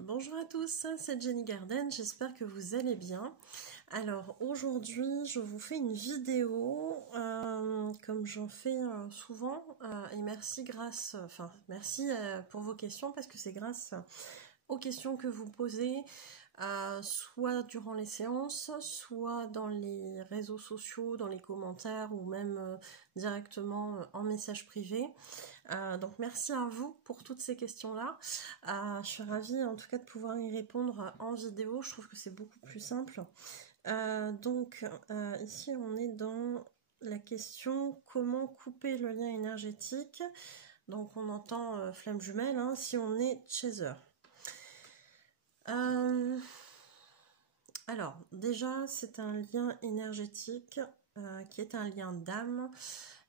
Bonjour à tous, c'est Jenny Garden, j'espère que vous allez bien. Alors aujourd'hui je vous fais une vidéo comme j'en fais souvent et merci merci pour vos questions parce que c'est grâce aux questions que vous posez soit durant les séances, soit dans les réseaux sociaux, dans les commentaires ou même directement en message privé. Donc merci à vous pour toutes ces questions-là. Je suis ravie en tout cas de pouvoir y répondre en vidéo, je trouve que c'est beaucoup plus simple. Ici on est dans la question comment couper le lien énergétique. Donc on entend flamme jumelle hein, si on est chaser. Alors déjà c'est un lien énergétique qui est un lien d'âme.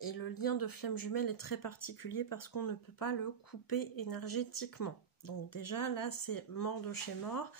Et le lien de flamme jumelle est très particulier parce qu'on ne peut pas le couper énergétiquement. Donc déjà là c'est mort de chez mort.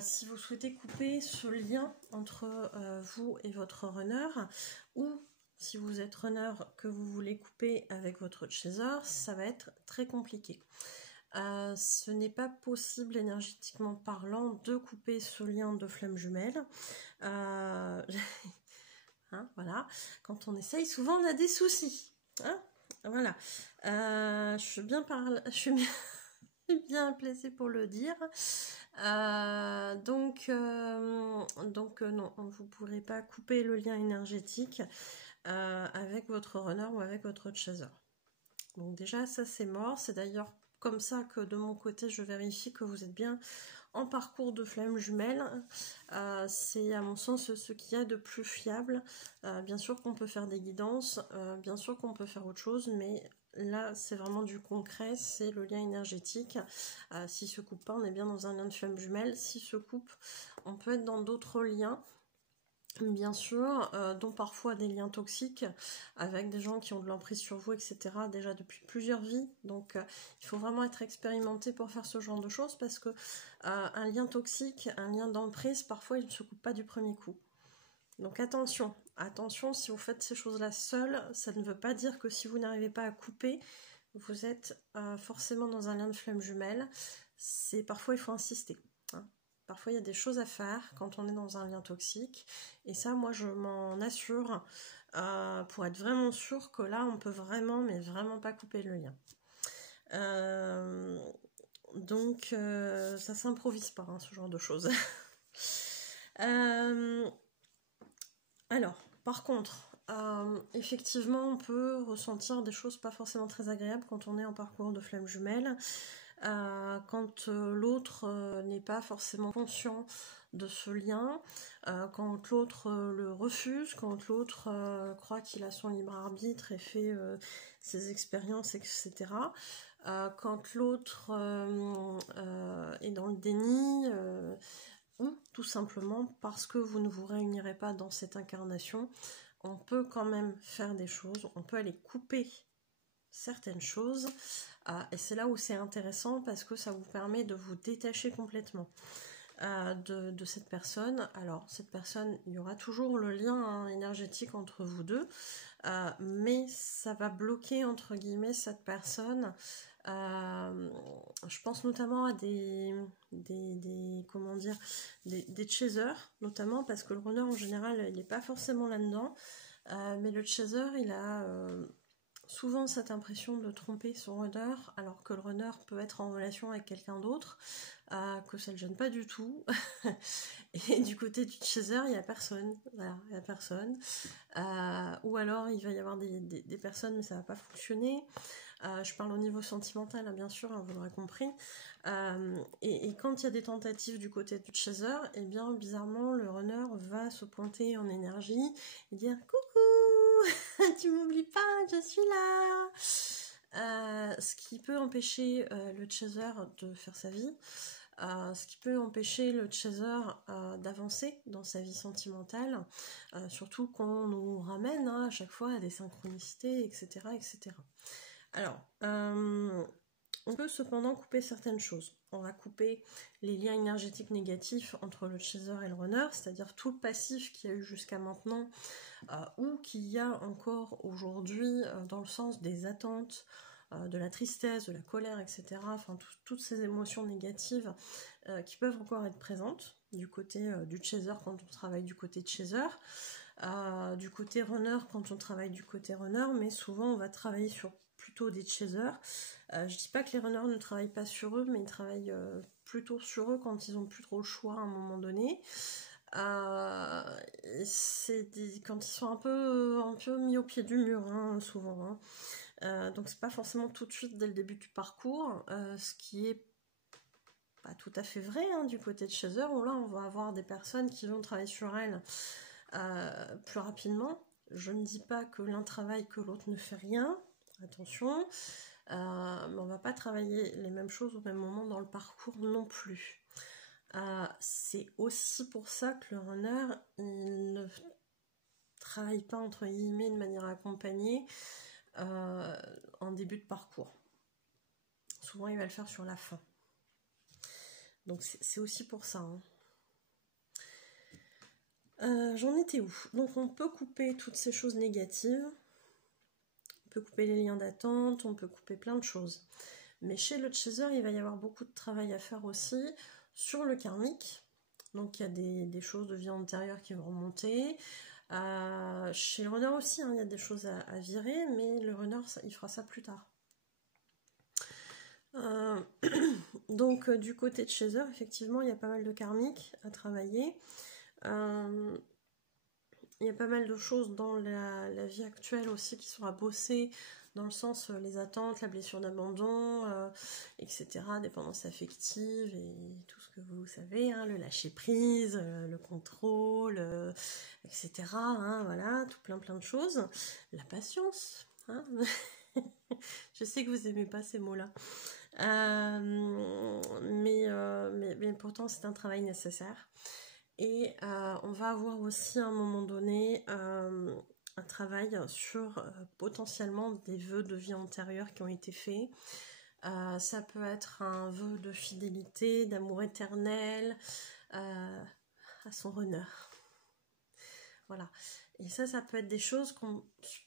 Si vous souhaitez couper ce lien entre vous et votre runner, ou si vous êtes runner que vous voulez couper avec votre chaser, ça va être très compliqué. Ce n'est pas possible énergétiquement parlant de couper ce lien de flamme jumelle. Hein, voilà, quand on essaye, souvent on a des soucis. Hein, voilà, je suis bien bien placée pour le dire. Non, vous ne pourrez pas couper le lien énergétique avec votre runner ou avec votre chaser. Donc déjà, ça c'est mort. C'est d'ailleurs comme ça que de mon côté, je vérifie que vous êtes bien en parcours de flamme jumelle. C'est à mon sens ce qu'il y a de plus fiable. Bien sûr qu'on peut faire des guidances, bien sûr qu'on peut faire autre chose, mais là c'est vraiment du concret, c'est le lien énergétique. S'il se coupe pas, on est bien dans un lien de flamme jumelle. S'il se coupe, on peut être dans d'autres liens. Bien sûr, dont parfois des liens toxiques avec des gens qui ont de l'emprise sur vous, etc. déjà depuis plusieurs vies. Donc il faut vraiment être expérimenté pour faire ce genre de choses parce que un lien toxique, un lien d'emprise, parfois il ne se coupe pas du premier coup. Donc attention, attention, si vous faites ces choses-là seul, ça ne veut pas dire que si vous n'arrivez pas à couper, vous êtes forcément dans un lien de flamme jumelle. Parfois il faut insister. Hein. Parfois, il y a des choses à faire quand on est dans un lien toxique. Et ça, moi, je m'en assure pour être vraiment sûr que là, on peut vraiment, mais vraiment pas couper le lien. Ça s'improvise pas, hein, ce genre de choses. Alors, par contre, effectivement, on peut ressentir des choses pas forcément très agréables quand on est en parcours de flamme jumelle. Quand l'autre n'est pas forcément conscient de ce lien, quand l'autre le refuse, quand l'autre croit qu'il a son libre arbitre et fait ses expériences, etc. Quand l'autre est dans le déni, ou tout simplement parce que vous ne vous réunirez pas dans cette incarnation, on peut quand même faire des choses, on peut aller couper certaines choses. Et c'est là où c'est intéressant parce que ça vous permet de vous détacher complètement de cette personne. Alors cette personne, il y aura toujours le lien énergétique entre vous deux, mais ça va bloquer entre guillemets cette personne. Je pense notamment à des chasers, notamment parce que le runner en général il n'est pas forcément là-dedans, mais le chaser il a souvent cette impression de tromper son runner, alors que le runner peut être en relation avec quelqu'un d'autre, que ça ne le gêne pas du tout. Et du côté du chaser, il n'y a personne. Voilà, il n'y a personne. Ou alors, il va y avoir des personnes, mais ça ne va pas fonctionner. Je parle au niveau sentimental, hein, bien sûr, hein, vous l'aurez compris. Et quand il y a des tentatives du côté du chaser, eh bien, bizarrement, le runner va se pointer en énergie et dire « Coucou, tu m'oublies pas, je suis là !» Ce qui peut empêcher le chaser de faire sa vie, ce qui peut empêcher le chaser d'avancer dans sa vie sentimentale, surtout qu'on nous ramène à chaque fois à des synchronicités, etc. etc. Alors, on peut cependant couper certaines choses. On va couper les liens énergétiques négatifs entre le chaser et le runner, c'est-à-dire tout le passif qu'il y a eu jusqu'à maintenant, ou qu'il y a encore aujourd'hui dans le sens des attentes, de la tristesse, de la colère, etc. Enfin, toutes ces émotions négatives qui peuvent encore être présentes du côté du chaser quand on travaille du côté de chaser, du côté runner quand on travaille du côté runner, mais souvent on va travailler sur plutôt des chasers. Je dis pas que les runners ne travaillent pas sur eux, mais ils travaillent plutôt sur eux quand ils ont plus trop le choix à un moment donné. Quand ils sont un peu mis au pied du mur, hein, souvent. Hein. Donc c'est pas forcément tout de suite dès le début du parcours, ce qui est pas tout à fait vrai hein, du côté de chaser, où là on va avoir des personnes qui vont travailler sur elles plus rapidement. Je ne dis pas que l'un travaille que l'autre ne fait rien, attention, mais on va pas travailler les mêmes choses au même moment dans le parcours non plus. C'est aussi pour ça que le runner il ne travaille pas entre guillemets de manière accompagnée en début de parcours. Souvent il va le faire sur la fin. Donc c'est aussi pour ça. Hein. J'en étais où? Donc on peut couper toutes ces choses négatives, on peut couper les liens d'attente, on peut couper plein de choses. Mais chez le chaser, il va y avoir beaucoup de travail à faire aussi sur le karmique. Donc il y a des choses de vie antérieure qui vont remonter. Chez le runner aussi, hein, il y a des choses à virer, mais le runner, il fera ça plus tard. Donc du côté de chaser, effectivement, il y a pas mal de karmique à travailler. Il y a pas mal de choses dans la vie actuelle aussi qui sont à bosser, dans le sens les attentes, la blessure d'abandon, etc., dépendance affective et tout ce que vous savez, hein, le lâcher prise, le contrôle, etc., hein, voilà, tout plein de choses. La patience, hein. Je sais que vous aimez pas ces mots-là. Mais pourtant c'est un travail nécessaire. Et on va avoir aussi à un moment donné un travail sur potentiellement des vœux de vie antérieure qui ont été faits. Ça peut être un vœu de fidélité, d'amour éternel à son runner. Voilà. Et ça peut être des choses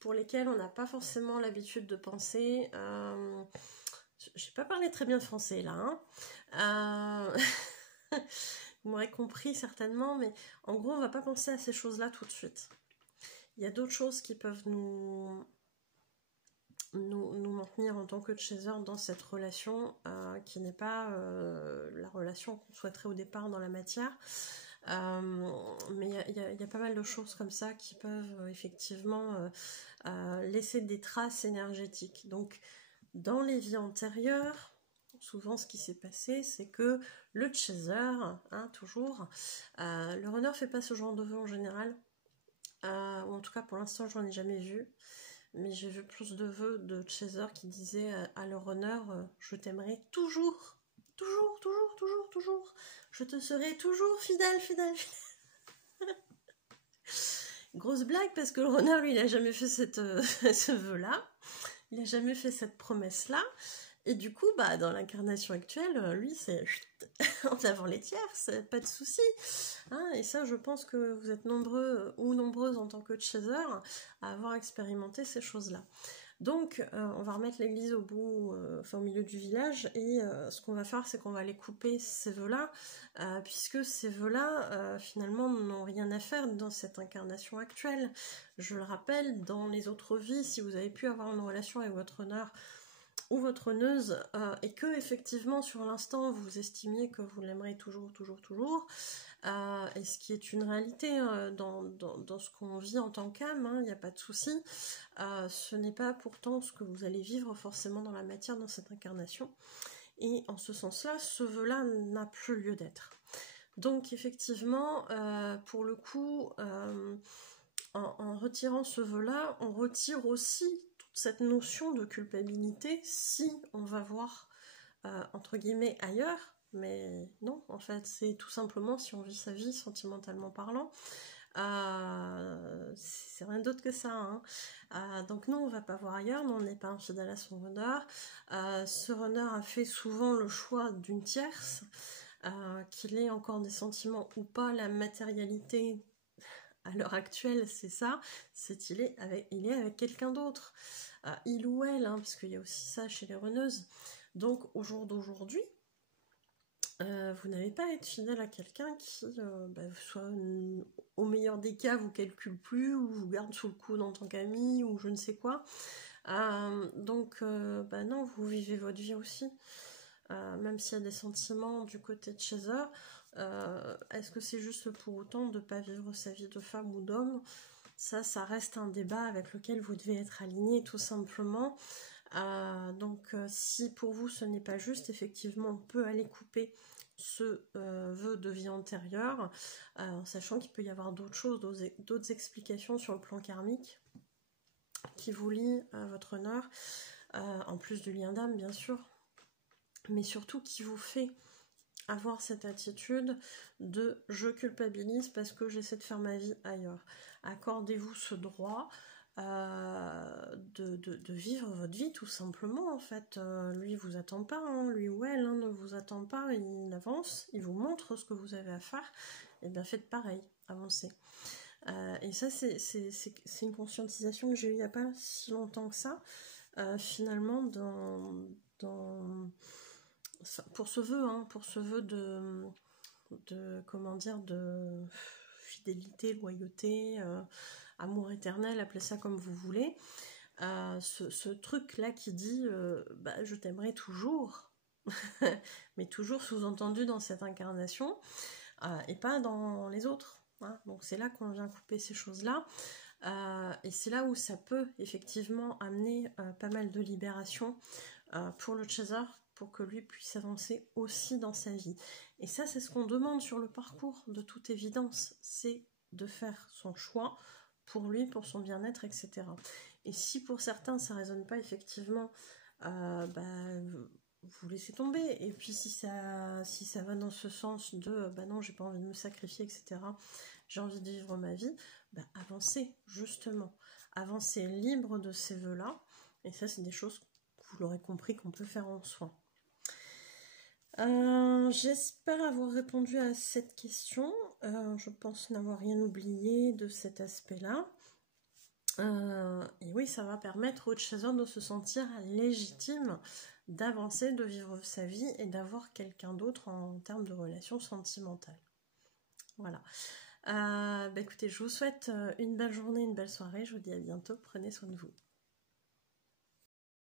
pour lesquelles on n'a pas forcément l'habitude de penser. J'ai pas parlé très bien français là. Hein. Vous m'aurez compris certainement, mais en gros, on va pas penser à ces choses-là tout de suite. Il y a d'autres choses qui peuvent nous maintenir en tant que chaser dans cette relation qui n'est pas la relation qu'on souhaiterait au départ dans la matière. Mais il y a pas mal de choses comme ça qui peuvent effectivement laisser des traces énergétiques. Donc, dans les vies antérieures, souvent ce qui s'est passé, c'est que le chaser, hein, toujours, le runner fait pas ce genre de vœux en général, ou en tout cas pour l'instant j'en ai jamais vu, mais j'ai vu plus de vœux de chaser qui disaient à leur runner je t'aimerai toujours, toujours, toujours, toujours, toujours, je te serai toujours fidèle, fidèle, fidèle. Grosse blague parce que le runner lui il a jamais fait ce vœu là, il a jamais fait cette promesse là. Et du coup, dans l'incarnation actuelle, lui, c'est en avant les tierces, pas de souci. Hein, et ça, je pense que vous êtes nombreux ou nombreuses en tant que chaser à avoir expérimenté ces choses-là. Donc, on va remettre l'église au milieu du village, et ce qu'on va faire, c'est qu'on va aller couper ces vœux-là, puisque ces vœux-là, finalement, n'ont rien à faire dans cette incarnation actuelle. Je le rappelle, dans les autres vies, si vous avez pu avoir une relation avec votre honneur, ou votre neuse, et que effectivement sur l'instant vous estimiez que vous l'aimerez toujours, toujours, toujours, et ce qui est une réalité dans ce qu'on vit en tant qu'âme, il n'y a pas de souci, ce n'est pas pourtant ce que vous allez vivre forcément dans la matière dans cette incarnation, et en ce sens-là, ce vœu-là n'a plus lieu d'être. Donc effectivement, pour le coup, en retirant ce vœu-là, on retire aussi cette notion de culpabilité si on va voir entre guillemets ailleurs, mais non, en fait c'est tout simplement si on vit sa vie sentimentalement parlant, c'est rien d'autre que ça, hein. Donc non, on va pas voir ailleurs, non, on n'est pas infidèle à son runner. Ce runner a fait souvent le choix d'une tierce, qu'il ait encore des sentiments ou pas, la matérialité à l'heure actuelle, c'est ça, c'est il est avec quelqu'un d'autre. Il ou elle, hein, parce qu'il y a aussi ça chez les reneuses. Donc au jour d'aujourd'hui, vous n'avez pas à être fidèle à quelqu'un qui, soit au meilleur des cas, vous calcule plus, ou vous garde sous le coude en tant qu'ami, ou je ne sais quoi. Non, vous vivez votre vie aussi. Même s'il y a des sentiments du côté de Chaser, est-ce que c'est juste pour autant de ne pas vivre sa vie de femme ou d'homme? Ça reste un débat avec lequel vous devez être aligné tout simplement. Si pour vous ce n'est pas juste, effectivement on peut aller couper ce vœu de vie antérieure, en sachant qu'il peut y avoir d'autres choses, d'autres explications sur le plan karmique qui vous lient à votre honneur, en plus du lien d'âme bien sûr, mais surtout qui vous fait avoir cette attitude de je culpabilise parce que j'essaie de faire ma vie ailleurs. Accordez-vous ce droit de vivre votre vie tout simplement en fait. Lui vous attend pas, hein, lui ou elle ne vous attend pas, il avance, il vous montre ce que vous avez à faire, et bien faites pareil, avancez. Et ça c'est une conscientisation que j'ai eue il n'y a pas si longtemps que ça, finalement pour ce vœu de comment dire, de fidélité, loyauté, amour éternel, appelez ça comme vous voulez, ce truc là qui dit je t'aimerai toujours mais toujours sous-entendu dans cette incarnation et pas dans les autres, hein. Donc c'est là qu'on vient couper ces choses là, et c'est là où ça peut effectivement amener pas mal de libération pour le chaser, pour que lui puisse avancer aussi dans sa vie. Et ça, c'est ce qu'on demande sur le parcours, de toute évidence, c'est de faire son choix pour lui, pour son bien-être, etc. Et si pour certains, ça ne résonne pas, effectivement, vous laissez tomber. Et puis si ça va dans ce sens de non, j'ai pas envie de me sacrifier, etc., j'ai envie de vivre ma vie, avancez, justement. Avancez libre de ces vœux-là. Et ça, c'est des choses, vous l'aurez compris, qu'on peut faire en soi. J'espère avoir répondu à cette question. Je pense n'avoir rien oublié de cet aspect-là. Et oui, ça va permettre au chaser de se sentir légitime, d'avancer, de vivre sa vie et d'avoir quelqu'un d'autre en termes de relations sentimentales. Voilà. Écoutez, je vous souhaite une belle journée, une belle soirée. Je vous dis à bientôt. Prenez soin de vous.